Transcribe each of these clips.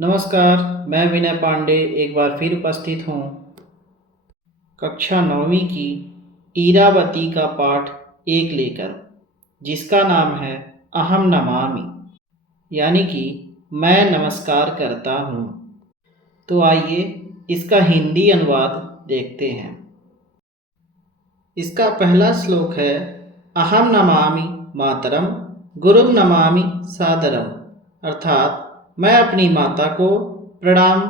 नमस्कार, मैं विनय पांडे एक बार फिर उपस्थित हूँ कक्षा 9वीं की इरावती का पाठ 1 लेकर, जिसका नाम है अहम नमामि, यानी कि मैं नमस्कार करता हूँ। तो आइए इसका हिंदी अनुवाद देखते हैं। इसका पहला श्लोक है अहम नमामि मातरम गुरुम नमामि सादरम, अर्थात मैं अपनी माता को प्रणाम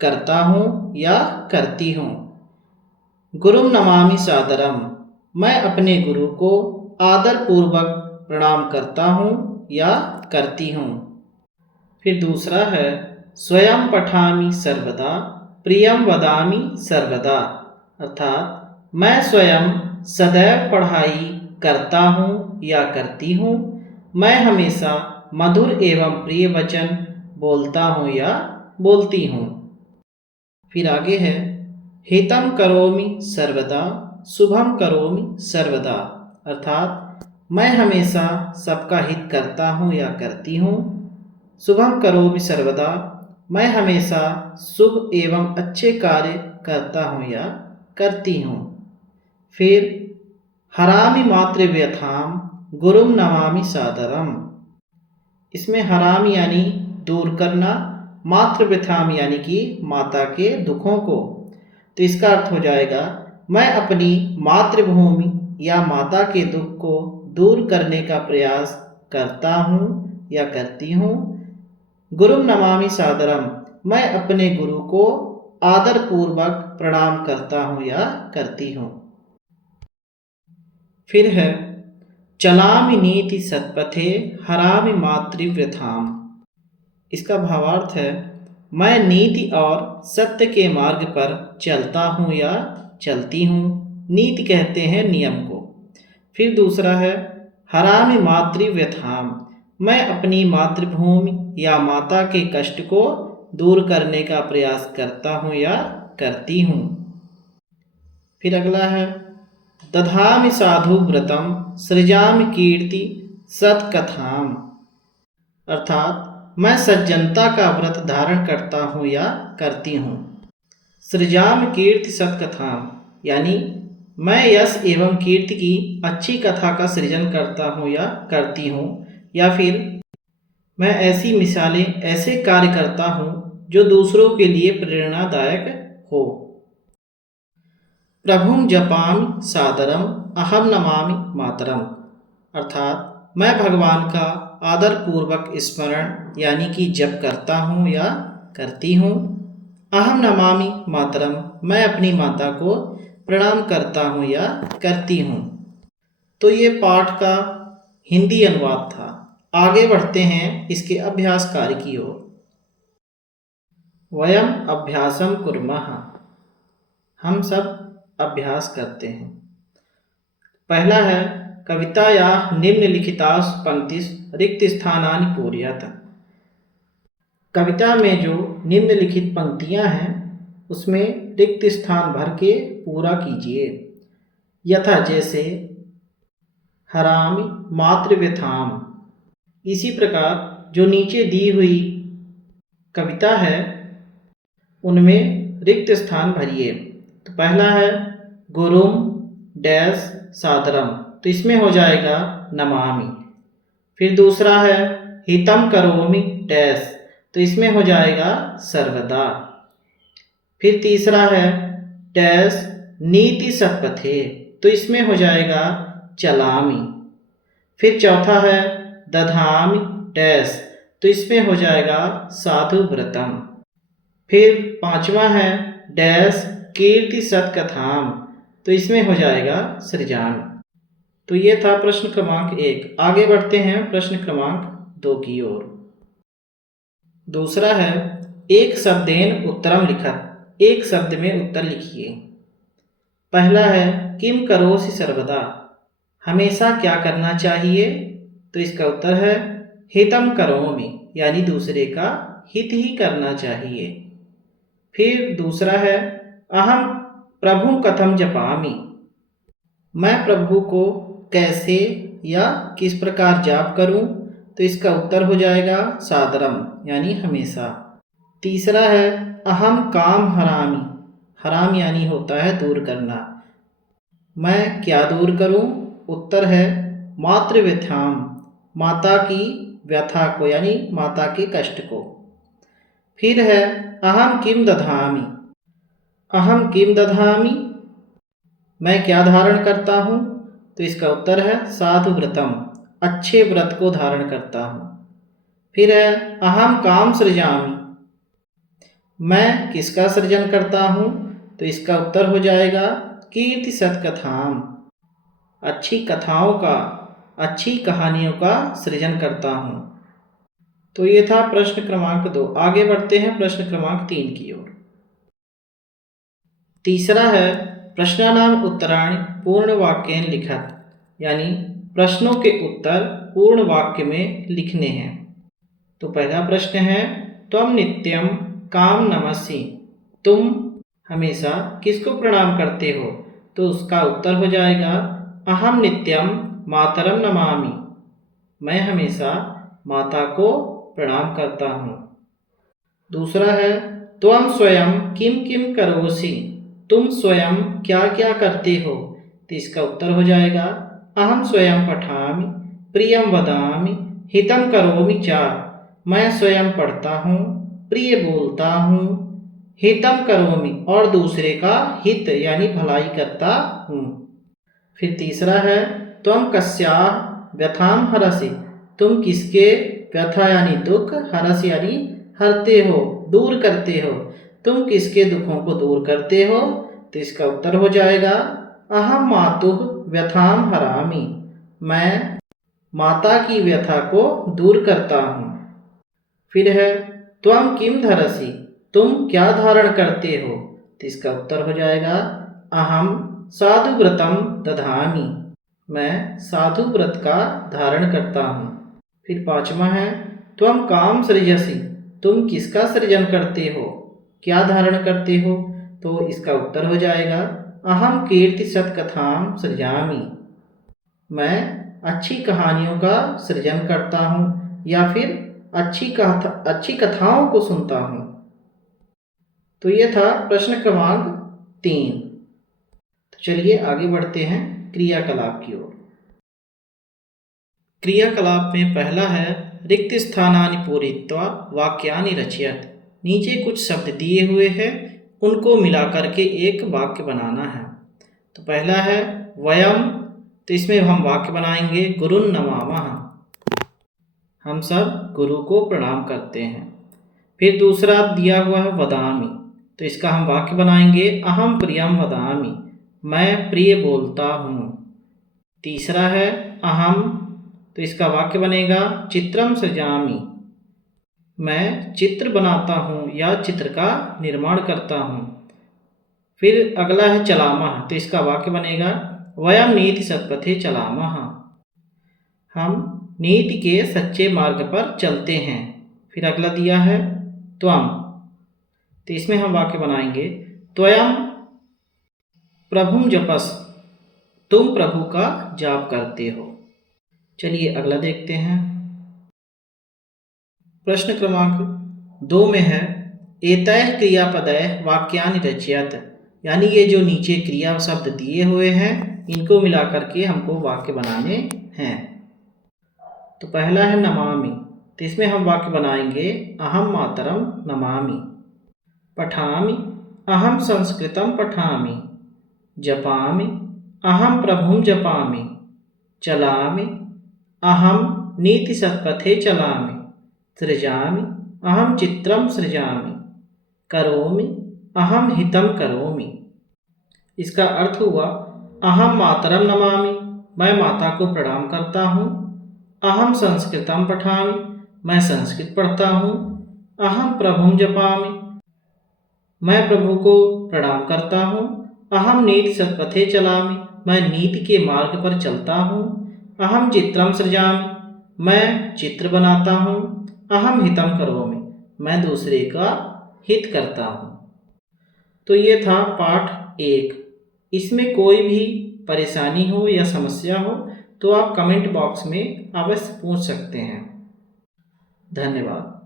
करता हूँ या करती हूँ। गुरुम नमामि सादरम, मैं अपने गुरु को आदर पूर्वक प्रणाम करता हूँ या करती हूँ। फिर दूसरा है स्वयं पठामि सर्वदा प्रियम वदामि सर्वदा, अर्थात मैं स्वयं सदैव पढ़ाई करता हूँ या करती हूँ। मैं हमेशा मधुर एवं प्रिय वचन बोलता हूँ या बोलती हूँ। फिर आगे है हितम करोमि सर्वदा शुभम करोमि सर्वदा, अर्थात मैं हमेशा सबका हित करता हूँ या करती हूँ। शुभम करोमि सर्वदा, मैं हमेशा शुभ एवं अच्छे कार्य करता हूँ या करती हूँ। फिर हरामि मातृव्यथाम गुरुम नमामि सादरम, इसमें हराम यानी दूर करना, मातृव्यथाम यानी कि माता के दुखों को। तो इसका अर्थ हो जाएगा मैं अपनी मातृभूमि या माता के दुख को दूर करने का प्रयास करता हूँ या करती हूँ। गुरुम नमामि सादरम, मैं अपने गुरु को आदर पूर्वक प्रणाम करता हूँ या करती हूँ। फिर है चलामि नीति सत्पथे हरामि मातृव्यथाम, इसका भावार्थ है मैं नीति और सत्य के मार्ग पर चलता हूँ या चलती हूँ। नीति कहते हैं नियम को। फिर दूसरा है हरामि मातृव्यथाम, मैं अपनी मातृभूमि या माता के कष्ट को दूर करने का प्रयास करता हूँ या करती हूँ। फिर अगला है दधामि साधु व्रतम सृजामि कीर्ति सत्कथाम, अर्थात मैं सज्जनता का व्रत धारण करता हूँ या करती हूँ। सृजामि कीर्ति सत्कथाम, यानी मैं यश एवं कीर्ति की अच्छी कथा का सृजन करता हूँ या करती हूँ, या फिर मैं ऐसी मिसालें ऐसे कार्य करता हूँ जो दूसरों के लिए प्रेरणादायक हो। प्रभुम जपामि सादरम अहम नमामि मातरम, अर्थात मैं भगवान का आदर पूर्वक स्मरण यानी कि जप करता हूँ या करती हूँ। अहम नमामि मातरम, मैं अपनी माता को प्रणाम करता हूँ या करती हूँ। तो ये पाठ का हिंदी अनुवाद था। आगे बढ़ते हैं इसके अभ्यास कार्य की ओर। वयम अभ्यासम कुर्मः, हम सब अभ्यास करते हैं। पहला है कविताया निम्नलिखितास पंक्तिस् रिक्त स्थानानि पूरयत, कविता में जो निम्नलिखित पंक्तियां हैं उसमें रिक्त स्थान भर के पूरा कीजिए। यथा जैसे हरामि मातृव्यथाम, इसी प्रकार जो नीचे दी हुई कविता है उनमें रिक्त स्थान भरिए। तो पहला है गुरुम डैश सादरम, तो इसमें हो जाएगा नमामि। फिर दूसरा है हितम करोमि डैश, तो इसमें हो जाएगा सर्वदा। फिर तीसरा है डैश नीति सत्पथे, तो इसमें हो जाएगा चलामि। फिर चौथा है दधामि डैश, तो इसमें हो जाएगा साधु व्रतम। फिर पांचवा है डैश कीर्ति सत्कथाम, तो इसमें हो जाएगा सृजामि। तो ये था प्रश्न क्रमांक 1। आगे बढ़ते हैं प्रश्न क्रमांक 2 की ओर। दूसरा है एक शब्देन उत्तरम लिखत, एक शब्द में उत्तर लिखिए। पहला है किम करोसि सर्वदा, हमेशा क्या करना चाहिए। तो इसका उत्तर है हितम करोमि, यानी दूसरे का हित ही करना चाहिए। फिर दूसरा है अहम प्रभु कथम जपामि, मैं प्रभु को कैसे या किस प्रकार जाप करूं। तो इसका उत्तर हो जाएगा सादरम, यानी हमेशा। तीसरा है अहम काम हरामी। हराम यानी होता है दूर करना। मैं क्या दूर करूं? उत्तर है मातृव्यथाम, माता की व्यथा को यानी माता के कष्ट को। फिर है अहम किम दधामि। अहम किम दधामि, मैं क्या धारण करता हूँ? तो इसका उत्तर है साधु व्रतम, अच्छे व्रत को धारण करता हूँ। फिर है अहम काम सृजामि, मैं किसका सृजन करता हूँ? तो इसका उत्तर हो जाएगा कीर्ति सत्कथाम, अच्छी कथाओं का, अच्छी कहानियों का सृजन करता हूँ। तो ये था प्रश्न क्रमांक 2। आगे बढ़ते हैं प्रश्न क्रमांक 3 की ओर। तीसरा है प्रश्नानाम उत्तराणि पूर्ण वाक्येन लिखत, यानी प्रश्नों के उत्तर पूर्ण वाक्य में लिखने हैं। तो पहला प्रश्न है त्वम नित्यम काम नमसि, तुम हमेशा किसको प्रणाम करते हो? तो उसका उत्तर हो जाएगा अहम नित्यम मातरम नमामि, मैं हमेशा माता को प्रणाम करता हूँ। दूसरा है त्वम स्वयं किम किम करोसि, तुम स्वयं क्या क्या करते हो? तो इसका उत्तर हो जाएगा अहम स्वयं पठामि, प्रियम वदामि, हितम करोमि च, मैं स्वयं पढ़ता हूँ, प्रिय बोलता हूँ, हितम करोमि और दूसरे का हित यानी भलाई करता हूँ। फिर तीसरा है त्वम कस्याः व्यथाम हरसि, तुम किसके व्यथा यानी दुख, हरस यानी हरते हो, दूर करते हो, तुम किसके दुखों को दूर करते हो? तो इसका उत्तर हो जाएगा अहम मातुः व्यथाम हरामि, मैं माता की व्यथा को दूर करता हूँ। फिर है त्वम किम धरसि, तुम क्या धारण करते हो? तो इसका उत्तर हो जाएगा अहम साधु व्रतम दधामि, मैं साधु व्रत का धारण करता हूँ। फिर पांचवा है त्वम काम सृजसि, तुम किसका सृजन करते हो, क्या धारण करते हो? तो इसका उत्तर हो जाएगा अहम कीर्ति सत्कथाम सृजामि, मैं अच्छी कहानियों का सृजन करता हूँ या फिर अच्छी कथाओं को सुनता हूँ। तो ये था प्रश्न क्रमांक 3। तो चलिए आगे बढ़ते हैं क्रियाकलाप की ओर। क्रियाकलाप में पहला है रिक्त स्थानानि पूरयित्वा वाक्यानि रचयत, नीचे कुछ शब्द दिए हुए हैं, उनको मिलाकर के एक वाक्य बनाना है। तो पहला है वयम, तो इसमें हम वाक्य बनाएंगे गुरुन् नमामः, हम सब गुरु को प्रणाम करते हैं। फिर दूसरा दिया हुआ है वदामि, तो इसका हम वाक्य बनाएंगे अहम प्रियम वदामि, मैं प्रिय बोलता हूँ। तीसरा है अहम, तो इसका वाक्य बनेगा चित्रम सृजामि, मैं चित्र बनाता हूँ या चित्र का निर्माण करता हूँ। फिर अगला है चलामः, तो इसका वाक्य बनेगा वयम नीति सत्पथे चलामः, हम नीति के सच्चे मार्ग पर चलते हैं। फिर अगला दिया है त्वम, तो इसमें हम वाक्य बनाएंगे त्वयम प्रभुम जपस, तुम प्रभु का जाप करते हो। चलिए अगला देखते हैं। प्रश्न क्रमांक 2 में है एतैः क्रियापदैः वाक्यानि रचयत, यानी ये जो नीचे क्रिया शब्द दिए हुए हैं इनको मिलाकर के हमको वाक्य बनाने हैं। तो पहला है नमामि, तो इसमें हम वाक्य बनाएंगे अहम मातरम नमामि। पठामि अहम संस्कृतम पठामि। जपामि अहम प्रभुं जपामि। चलामि अहम नीति सत्पथे चलामि। सृजामि अहम चित्रम सृजामि। करोमि अहम हितम करोमि। इसका अर्थ हुआ अहम मातरम नमामि, मैं माता को प्रणाम करता हूँ। अहम संस्कृतम पठामि, मैं संस्कृत पढ़ता हूँ। अहम प्रभुं जपामि, मैं प्रभु को प्रणाम करता हूँ। अहम नीति सत्पथे चलामि, मैं नीति के मार्ग पर चलता हूँ। अहम चित्रम सृजामि, मैं चित्र बनाता हूँ। अहम हितम करोमि, मैं दूसरे का हित करता हूँ। तो ये था पाठ 1। इसमें कोई भी परेशानी हो या समस्या हो तो आप कमेंट बॉक्स में अवश्य पूछ सकते हैं। धन्यवाद।